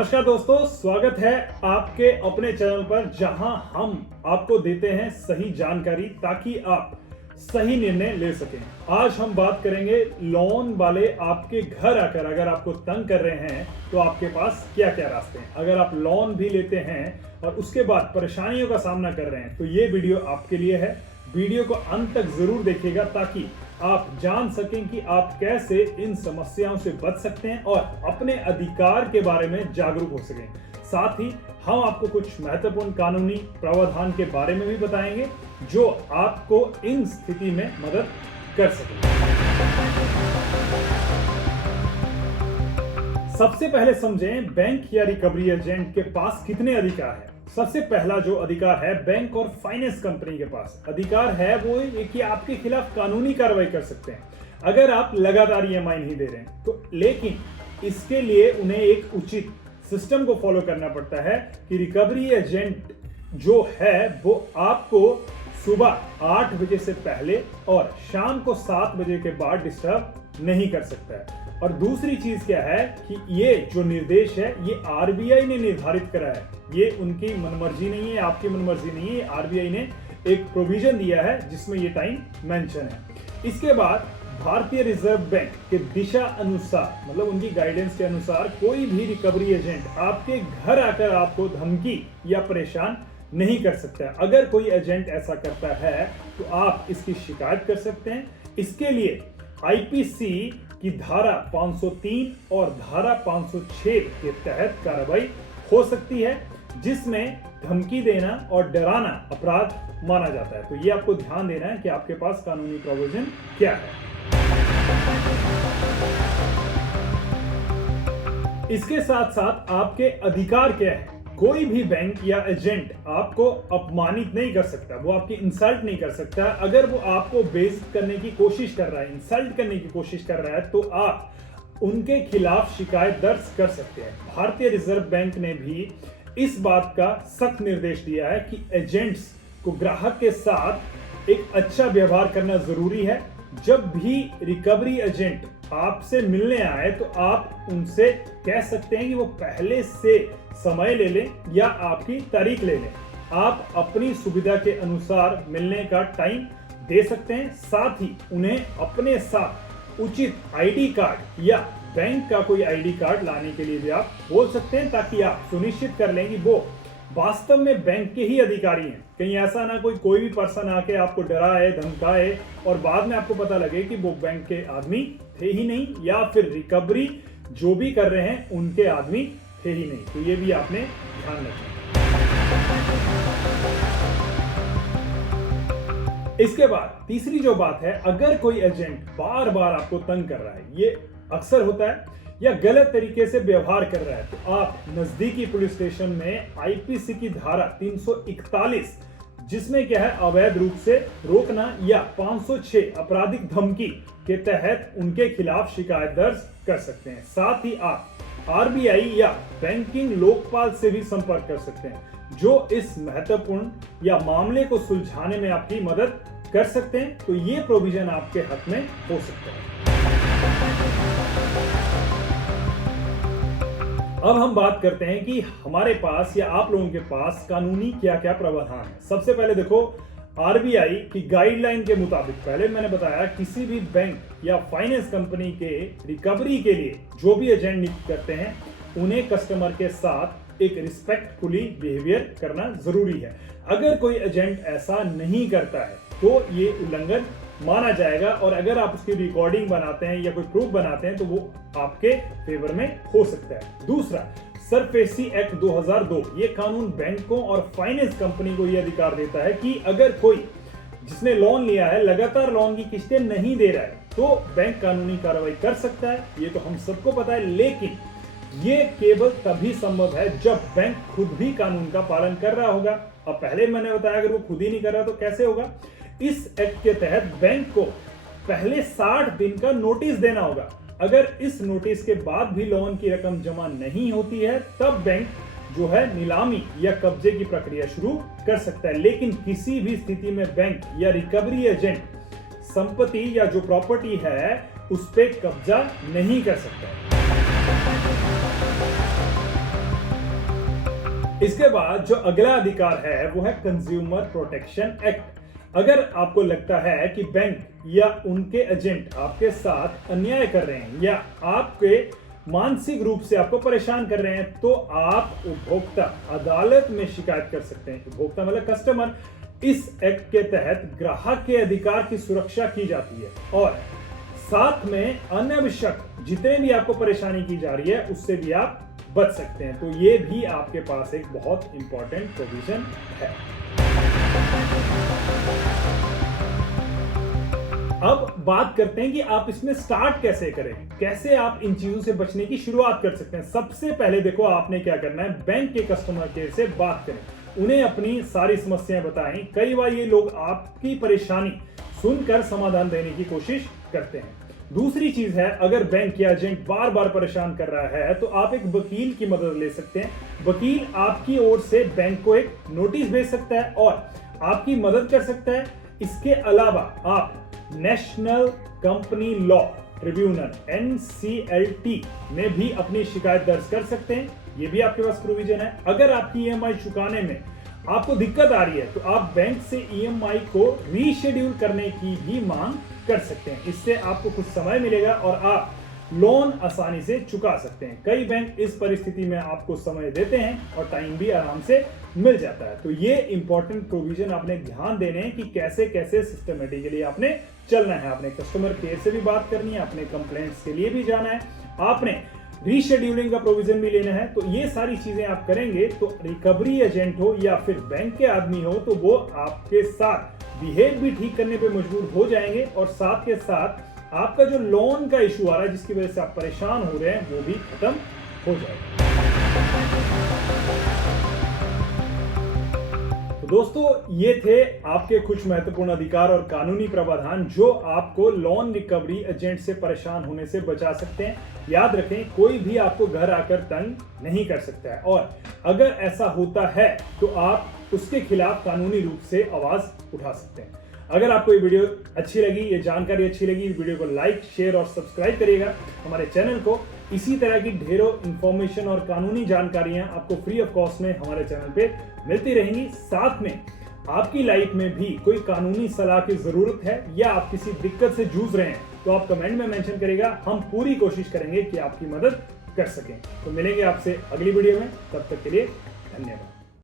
नमस्कार दोस्तों, स्वागत है आपके अपने चैनल पर जहां हम आपको देते हैं सही जानकारी ताकि आप सही निर्णय ले सकें। आज हम बात करेंगे लोन वाले आपके घर आकर अगर आपको तंग कर रहे हैं तो आपके पास क्या क्या रास्ते हैं। अगर आप लोन भी लेते हैं और उसके बाद परेशानियों का सामना कर रहे हैं तो ये वीडियो आपके लिए है। वीडियो को अंत तक जरूर देखिएगा ताकि आप जान सकें कि आप कैसे इन समस्याओं से बच सकते हैं और अपने अधिकार के बारे में जागरूक हो सकें। साथ ही हम आपको कुछ महत्वपूर्ण कानूनी प्रावधान के बारे में भी बताएंगे जो आपको इन स्थिति में मदद कर सके। सबसे पहले समझें बैंक या रिकवरी एजेंट के पास कितने अधिकार हैं। सबसे पहला जो अधिकार है बैंक और फाइनेंस कंपनी के पास अधिकार है वो ये कि आपके खिलाफ कानूनी कार्रवाई कर सकते हैं अगर आप लगातार ईएमआई नहीं दे रहे हैं तो। लेकिन इसके लिए उन्हें एक उचित सिस्टम को फॉलो करना पड़ता है कि रिकवरी एजेंट जो है वो आपको सुबह 8 बजे से पहले और शाम को 7 बजे के बाद डिस्टर्ब नहीं कर सकता है। और दूसरी चीज क्या है कि ये जो निर्देश है ये आरबीआई ने निर्धारित करा है, ये उनकी मनमर्जी नहीं है, आपकी मनमर्जी नहीं है। आरबीआई ने एक प्रोविजन दिया है जिसमें ये टाइम मेंशन है। इसके बाद भारतीय रिजर्व बैंक के दिशा अनुसार मतलब उनकी गाइडेंस के अनुसार कोई भी रिकवरी एजेंट आपके घर आकर आपको धमकी या परेशान नहीं कर सकता है। अगर कोई एजेंट ऐसा करता है तो आप इसकी शिकायत कर सकते हैं। इसके लिए आईपीसी की धारा 503 और धारा 506 के तहत कार्रवाई हो सकती है जिसमें धमकी देना और डराना अपराध माना जाता है। तो ये आपको ध्यान देना है कि आपके पास कानूनी प्रोविजन क्या है। इसके साथ साथ आपके अधिकार क्या है। कोई भी बैंक या एजेंट आपको अपमानित नहीं कर सकता, वो आपकी इंसल्ट नहीं कर सकता। अगर वो आपको बेइज्जत करने की कोशिश कर रहा है, इंसल्ट करने की कोशिश कर रहा है तो आप उनके खिलाफ शिकायत दर्ज कर सकते हैं। भारतीय रिजर्व बैंक ने भी इस बात का सख्त निर्देश दिया है कि एजेंट्स को ग्राहक के साथ एक अच्छा व्यवहार करना जरूरी है। जब भी रिकवरी एजेंट आपसे मिलने आए तो आप उनसे कह सकते हैं कि वो पहले से समय ले लें या आपकी तारीख ले लें। आप अपनी सुविधा के अनुसार मिलने का टाइम दे सकते हैं। साथ ही उन्हें अपने साथ उचित आईडी कार्ड या बैंक का कोई आईडी कार्ड लाने के लिए भी आप बोल सकते हैं ताकि आप सुनिश्चित कर लें कि वो वास्तव में बैंक के ही अधिकारी हैं। कहीं ऐसा ना कोई भी पर्सन आके आपको डराए धमकाए और बाद में आपको पता लगे कि वो बैंक के आदमी थे ही नहीं या फिर रिकवरी जो भी कर रहे हैं उनके आदमी थे ही नहीं। तो ये भी आपने ध्यान रखना। इसके बाद तीसरी जो बात है, अगर कोई एजेंट बार बार आपको तंग कर रहा है, ये अक्सर होता है, या गलत तरीके से व्यवहार कर रहा है तो आप नजदीकी पुलिस स्टेशन में आईपीसी की धारा 341 जिसमें क्या है अवैध रूप से रोकना या 506 आपराधिक धमकी के तहत उनके खिलाफ शिकायत दर्ज कर सकते हैं। साथ ही आप आरबीआई या बैंकिंग लोकपाल से भी संपर्क कर सकते हैं जो इस महत्वपूर्ण या मामले को सुलझाने में आपकी मदद कर सकते हैं। तो ये प्रोविजन आपके हक में हो सकता है। अब हम बात करते हैं कि हमारे पास या आप लोगों के पास कानूनी क्या क्या प्रावधान है। सबसे पहले देखो, आरबीआई की गाइडलाइन के मुताबिक पहले मैंने बताया किसी भी बैंक या फाइनेंस कंपनी के रिकवरी के लिए जो भी एजेंट नियुक्त करते हैं उन्हें कस्टमर के साथ एक रिस्पेक्टफुली बिहेवियर करना जरूरी है। अगर कोई एजेंट ऐसा नहीं करता है तो ये उल्लंघन माना जाएगा और अगर आप उसकी रिकॉर्डिंग बनाते हैं या कोई प्रूफ बनाते हैं तो वो आपके फेवर में हो सकता है। दूसरा, सरफेसी एक्ट 2002 ये कानून बैंकों और फाइनेंस कंपनी को ये अधिकार देता है कि अगर कोई जिसने लोन लिया है लगातार लोन की किस्तें नहीं दे रहा है तो बैंक कानूनी कार्रवाई कर सकता है। ये तो हम सबको पता है, लेकिन ये केवल तभी संभव है जब बैंक खुद भी कानून का पालन कर रहा होगा। अब पहले मैंने बताया अगर वो खुद ही नहीं कर रहा तो कैसे होगा। इस एक्ट के तहत बैंक को पहले 60 दिन का नोटिस देना होगा। अगर इस नोटिस के बाद भी लोन की रकम जमा नहीं होती है तब बैंक जो है नीलामी या कब्जे की प्रक्रिया शुरू कर सकता है। लेकिन किसी भी स्थिति में बैंक या रिकवरी एजेंट संपत्ति या जो प्रॉपर्टी है उस पर कब्जा नहीं कर सकता। इसके बाद जो अगला अधिकार है वो है कंज्यूमर प्रोटेक्शन एक्ट। अगर आपको लगता है कि बैंक या उनके एजेंट आपके साथ अन्याय कर रहे हैं या आपके मानसिक रूप से आपको परेशान कर रहे हैं तो आप उपभोक्ता अदालत में शिकायत कर सकते हैं। उपभोक्ता मतलब कस्टमर। इस एक्ट के तहत ग्राहक के अधिकार की सुरक्षा की जाती है और साथ में अनावश्यक जितने भी आपको परेशानी की जा रही है उससे भी आप बच सकते हैं। तो ये भी आपके पास एक बहुत इंपॉर्टेंट प्रोविजन है। अब बात करते हैं कि आप इसमें स्टार्ट कैसे करें, कैसे आप इन चीजों से बचने की शुरुआत कर सकते हैं। सबसे पहले देखो आपने क्या करना है, बैंक के कस्टमर केयर से बात करें, उन्हें अपनी सारी समस्याएं बताएं। कई बार ये लोग आपकी परेशानी सुनकर समाधान देने की कोशिश करते हैं। दूसरी चीज है, अगर बैंक या एजेंट बार बार परेशान कर रहा है तो आप एक वकील की मदद ले सकते हैं। वकील आपकी ओर से बैंक को एक नोटिस भेज सकता है और आपकी मदद कर सकता है। इसके अलावा आप national company law tribunal NCLT में भी अपनी शिकायत दर्ज कर सकते हैं। ये भी आपके पास प्रोविजन है। अगर आपकी EMI चुकाने में आपको दिक्कत आ रही है तो आप बैंक से EMI को रीशेड्यूल करने की भी मांग कर सकते हैं। इससे आपको कुछ समय मिलेगा और आप लोन आसानी से चुका सकते हैं। कई बैंक इस परिस्थिति में आपको समय देते हैं और टाइम भी आराम से मिल जाता है। तो ये इंपॉर्टेंट प्रोविजन आपने ध्यान देने हैं कि कैसे कैसे सिस्टमेटिकली आपने चलना है। आपने कस्टमर केयर से भी बात करनी है, आपने कंप्लेंट्स के लिए भी जाना है, आपने रीशेड्यूलिंग का प्रोविजन भी लेना है। तो ये सारी चीजें आप करेंगे तो रिकवरी एजेंट हो या फिर बैंक के आदमी हो तो वो आपके साथ बिहेव भी ठीक करने पे मजबूर हो जाएंगे और साथ के साथ आपका जो लोन का इशू आ रहा है जिसकी वजह से आप परेशान हो रहे हैं वो भी खत्म हो जाएगा। तो दोस्तों ये थे आपके कुछ महत्वपूर्ण अधिकार और कानूनी प्रावधान जो आपको लोन रिकवरी एजेंट से परेशान होने से बचा सकते हैं। याद रखें, कोई भी आपको घर आकर तंग नहीं कर सकता है और अगर ऐसा होता है तो आप उसके खिलाफ कानूनी रूप से आवाज उठा सकते हैं। अगर आपको ये वीडियो अच्छी लगी, ये जानकारी अच्छी लगी, वीडियो को लाइक, शेयर और सब्सक्राइब करिएगा हमारे चैनल को। इसी तरह की ढेरों इंफॉर्मेशन और कानूनी जानकारियां आपको फ्री ऑफ कॉस्ट में हमारे चैनल पे मिलती रहेंगी। साथ में आपकी लाइफ में भी कोई कानूनी सलाह की जरूरत है या आप किसी दिक्कत से जूझ रहे हैं तो आप कमेंट में मेंशन करिएगा। हम पूरी कोशिश करेंगे कि आपकी मदद कर सकें। तो मिलेंगे आपसे अगली वीडियो में, तब तक के लिए धन्यवाद।